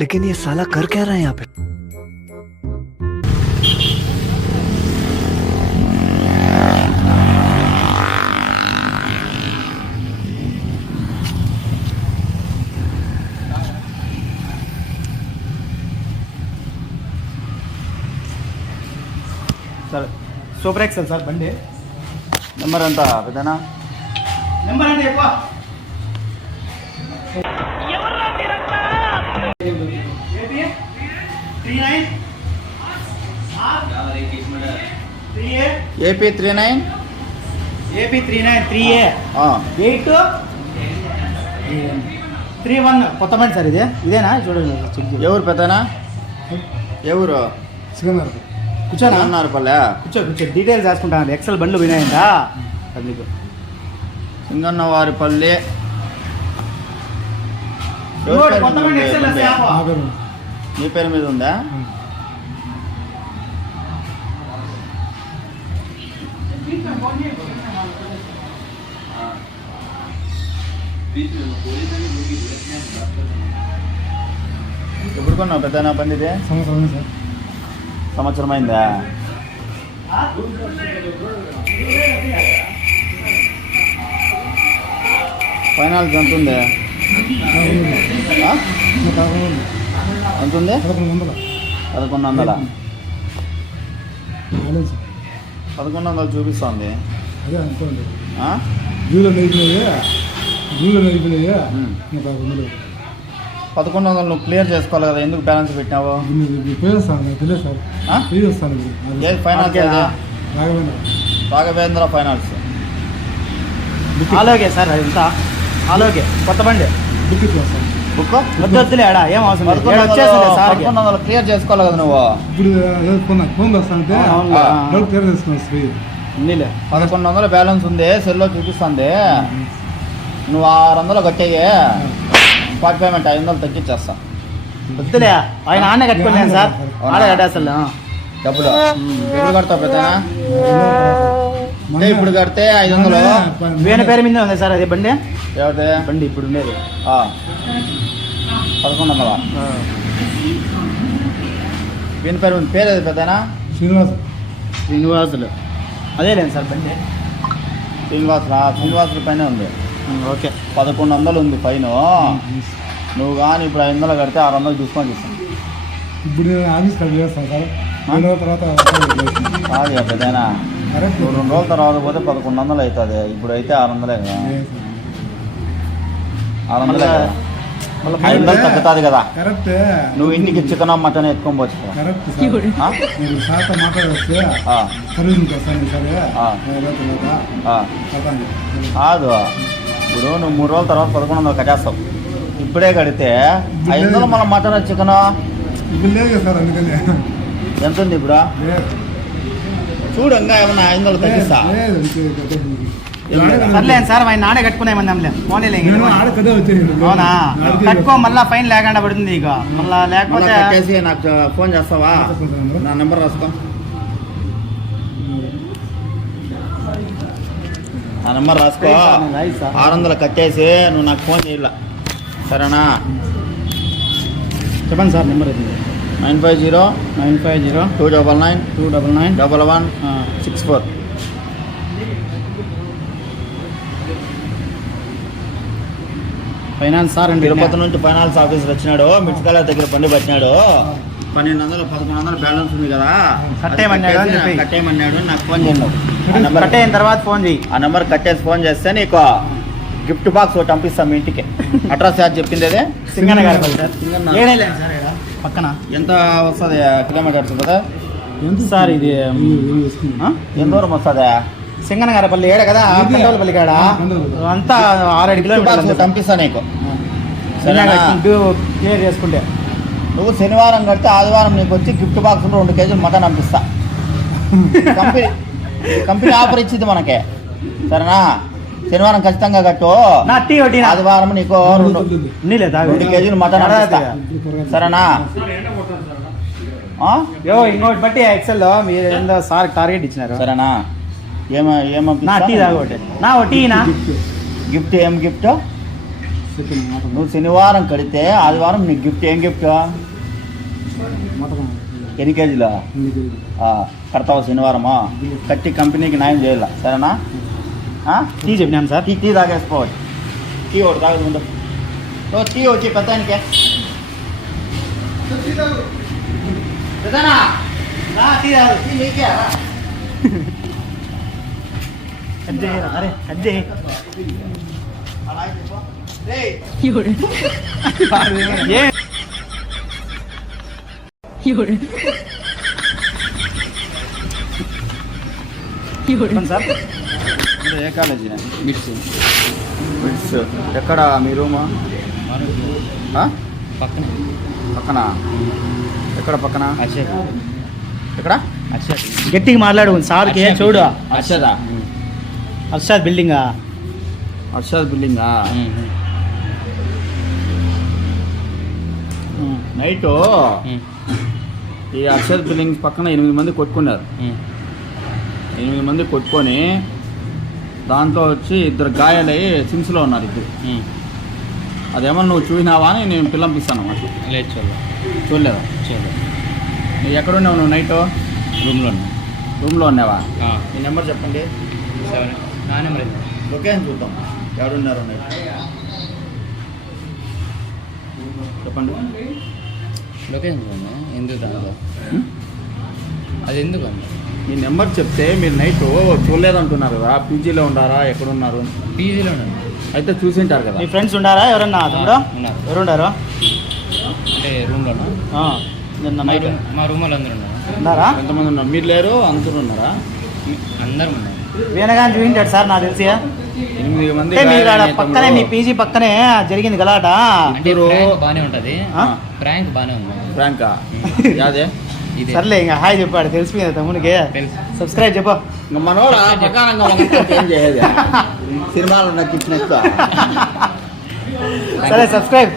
लेकिन ये साला कर क्या रहा है यहाँ पे? सर सूपर एक्सल सर बंडी నెంబర్ ఎంత పెద్దనా? నెంబర్ అంటే ఎక్కువ ఏపీ 39 ఏపీ 39 3A 8 31 కొత్త బండి సార్ ఇదేనా చూడండి ఎవరు పెద్దనా? ఎవరు? కూర్చోనా అన్నారు పల్లె. కూర్చో డీటెయిల్స్ రాసుకుంటాను. ఎక్సెల్ బండ్లు వినాయంట అది మీకు సింగన్నవారిపల్లి. కొత్త బండి ఎక్సెల్ నీ పేరు మీద ఉందా? ఎప్పుడు కొన్నావు పెద్దనా బండి? ఇది సంవత్సరం అయిందా? ఫైనాన్స్ ఎంత ఉంది? ఎంత ఉంది? 1100. 1100 చూపిస్తుంది. 1100 నువ్వు క్లియర్ చేసుకోవాలి కదా, ఎందుకు బ్యాలెన్స్ పెట్టినావు? ఏది ఫైనాన్స్? రాఘవేంద్ర ఫైనాన్స్. అలాగే సార్ ఇంత అలాగే కొత్త బండి బుక్ వద్దులే ఆడా ఏం అవసరం లేదు. 1100 క్లియర్ చేసుకోవాలి కదా నువ్వు. 1100 బ్యాలెన్స్ ఉంది, సెల్లో చూపిస్తుంది. నువ్వు 600 కట్టేయి, స్పాట్ పేమెంట్ 500 తగ్గించేస్తా. వద్దులే ఆయన ఆనే కట్టుకున్నాను సార్. ఆడే అసలు డబ్బులు ఎప్పుడు కడతావు పెద్దనా? ఇప్పుడు కడితే 500. వేరే పేరు మీద ఉంది సార్ అదే బండి. ఎవరిదే బండి ఇప్పుడు ఉండేది? 1100. వీని పేరు ఉంది. పేరు అది పెద్దనా? శ్రీనివాసులు. అదే లేదు సార్ బండి శ్రీనివాసుల పైన ఉంది. ఓకే 1100 ఉంది ఫైన్. నువ్వు కానీ ఇప్పుడు 500 కడితే 600 డిస్కౌంట్ ఇస్తాను. ఇప్పుడు ఆఫీస్ కలిసి చేస్తాను సార్. తర్వాత కాదు పెద్దనా, 2 రోజుల తర్వాత పోతే 1100 అవుతుంది. ఇప్పుడు అయితే 600 కదా. 600 500 తగ్గుతుంది కదా. కరెక్ట్. నువ్వు ఇంటికి చికెన్ మటన్ ఎత్తుకొని పోవచ్చు కదా. కరెక్ట్ సార్ మాట్లాడొస్తే సర్వీసింగ్ వస్తాను సరే. కాదు ఇప్పుడు నువ్వు 3 రోజుల తర్వాత 1100 కట్టేస్తావు. ఇప్పుడే కడితే 500 మళ్ళీ మటన్ చికెన్ ఇప్పుడు లేదు సార్. అందుకని ఎంత ఉంది ఇప్పుడు? చూడు ఇంకా ఏమన్నా 500 తగ్గిస్తా. సర్లేదు సార్ ఆయన నాడే కట్టుకున్నామన్నా పోనీలే. అవునా కట్టుకో, మళ్ళీ ఫైన్ లేకుండా పడుతుంది. ఇక మళ్ళీ లేకపోతే కట్టేసి నాకు ఫోన్ చేస్తావా? నా నెంబర్ రాసుకో. నా నెంబర్ రాసుకో. 600 కట్టేసి నువ్వు నాకు ఫోన్ చేయాల, సరేనా? చెప్పండి సార్ నెంబర్ ఇది 950 299 11 64. ఫైనాన్స్ సార్ అండి. తిరుపతి నుంచి ఫైనాన్స్ ఆఫీసర్ వచ్చినాడు. మిట్కాల దగ్గర బండి పట్టినాడు. 1200 1100 బ్యాలెన్స్ ఉంది కదా, కట్టేయమన్నాడు. నాకు ఫోన్ చేయండి. కట్టేయిన తర్వాత ఫోన్ చేయి. ఆ నెంబర్ కట్టేసి ఫోన్ చేస్తే నీకు గిఫ్ట్ బాక్స్ ఒకటి పంపిస్తాం మీ ఇంటికి. అడ్రస్ యాడ్ చెప్పింది అదే సింగన్న గారి పక్కన. ఎంత వస్తుంది కిలోమీటర్స్ కదా సార్? ఇది ఎంత దూరం వస్తుంది? సింగన్న గారిపల్లి ఏడ కదా, పల్లి కాడ అంతా 6-7 కిలోమీటర్లు పంపిస్తా నీకు. క్లియర్ చేసుకుంటే నువ్వు శనివారం కడితే ఆదివారం నీకు వచ్చి గిఫ్ట్ బాక్స్ 2 కేజీలు మటన్ పంపిస్తా. కంపెనీ ఆఫర్ ఇచ్చింది మనకే, సరేనా? శనివారం ఖచ్చితంగా కట్టు, ఆదివారం నీకు 2 కేజీలు మటన్ పంపిస్తా, సరేనా? ఆ? యో ఇంకోటి బట్టి ఎక్సెల్ లో మీరు ఏందో సార్ టార్గెట్ ఇచ్చినారు. సరేనా నా టీ తాగొట్టే నా టీనా గిఫ్ట్ ఏం గిఫ్ట్? నువ్వు శనివారం కడితే ఆదివారం నీకు గిఫ్ట్ ఏం గిఫ్ట్? ఎన్ని కేజీలా కడతావు శనివారమా? కట్టి కంపెనీకి న్యాయం చేయాల, సరేనా? టీ చెప్పినాను సార్. టీ తాగేసుకోవచ్చు. టీ ఒకటి తాగదు ముందు. టీ వచ్చి పెద్ద ఆయనకే పెద్దనా? టీ తాగు. టీ నీకే రా. అరే అదే అలా అయితే పో. రేయ్. సార్ ఏ కాలేజీ? మిడ్స్. ఎక్కడ మీ రూమా? పక్కన. ఎక్కడ పక్కన? ఎక్కడ? గట్టిగా మాట్లాడు సార్కి చూడు. అర్షదా? అర్షాద్ బిల్డింగా? అర్షద్ బిల్డింగా? నైట్ ఈ అర్షద్ బిల్డింగ్స్ పక్కన 8 మంది కొట్టుకున్నారు. 8 మంది కొట్టుకొని దాంతో వచ్చి 2 గాయాలయ్యి సిమ్స్లో ఉన్నారు. ఇద్దరు. అదేమన్నా నువ్వు చూసినావా అని నేను పిల్లంపిస్తాను అన్నమాట. లేదు చూడలేదా? నువ్వు ఎక్కడున్నావు? నువ్వు నైట్ రూమ్లో ఉన్నావా? మీ నెంబర్ చెప్పండి. 7 నా నెంబర్ లొకేషన్ చూద్దాం. ఎవరున్నారు నైట్ చెప్పండి. లొకేషన్ ఎందుకు దాంట్లో అది ఎందుకు అండి? మీ నెంబర్ చెప్తే మీరు నైట్ చూడలేదంటున్నారు కదా, పీజీలో ఉండారా ఎక్కడున్నారు? పీజీలో ఉన్నాను. అయితే చూసింటారు కదా. మీ ఫ్రెండ్స్ ఉండారా ఎవరన్నా? తమ్ముడు ఉన్నారు. ఎవరు ఉండారు? అంటే రూమ్లోనా? నిన్న నైట్ మా రూమ్ వాళ్ళు అందరూ ఉన్నారు. ఉన్నారా? ఎంతమంది ఉన్నారు? మీరు లేరు, అందరూ ఉన్నారా? అందరం ఉన్నారు. వీణగాని చూపించాడు సార్ నాకు తెలిసి. 8 మంది అంటే మీరు ఆడ పక్కనే మీ పీజీ పక్కనే జరిగింది గలాట. అంటే ప్రాంక్ బాగానే ఉంటుంది. ప్రాంక్ బాగానే ఉంది. ఫ్రాంకా? యాదే? ఇదే. సర్లే ఇంకా హాయ్ చెప్పాడు తెలిసిపోయింది కదా తమ్మునికి. తెలుసు. సబ్స్క్రైబ్ చెప్పు. ఇంకా మనోడు ఆ ప్రకారంగా ఏం చేయదు. సినిమాలు నాకు ఇచ్చినట్టు. సరే సబ్స్క్రైబ్.